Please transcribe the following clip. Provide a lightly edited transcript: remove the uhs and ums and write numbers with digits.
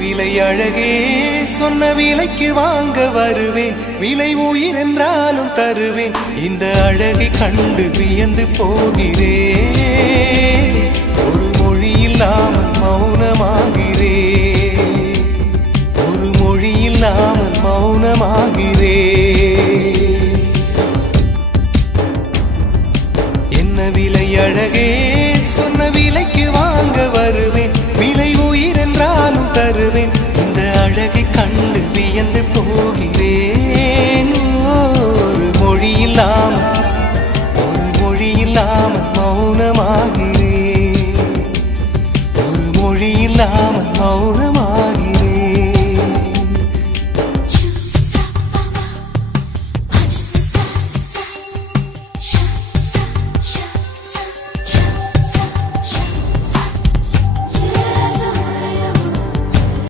விலை அழகே சொன்ன விலைக்கு வாங்க வருவேன், விலை உயிர் என்றாலும் தருவேன். இந்த அழகை கண்டு வியந்து போகிறேன், ஒரு மொழி இல்லாமல் மௌனமாகிறேன், ஒரு மொழி இல்லாமல் மௌனமாகிறேன். என்ன விலை அழகே சொன்ன விலைக்கு வாங்க வருவேன், விலை உயிர் என்றாலும் தருவேன். இந்த அழகை கண்டு வியந்து போகிறேன், ஒரு மொழி இல்லாமல் மௌனமாகிறேன், ஒரு மொழி இல்லாமல் மௌனமாக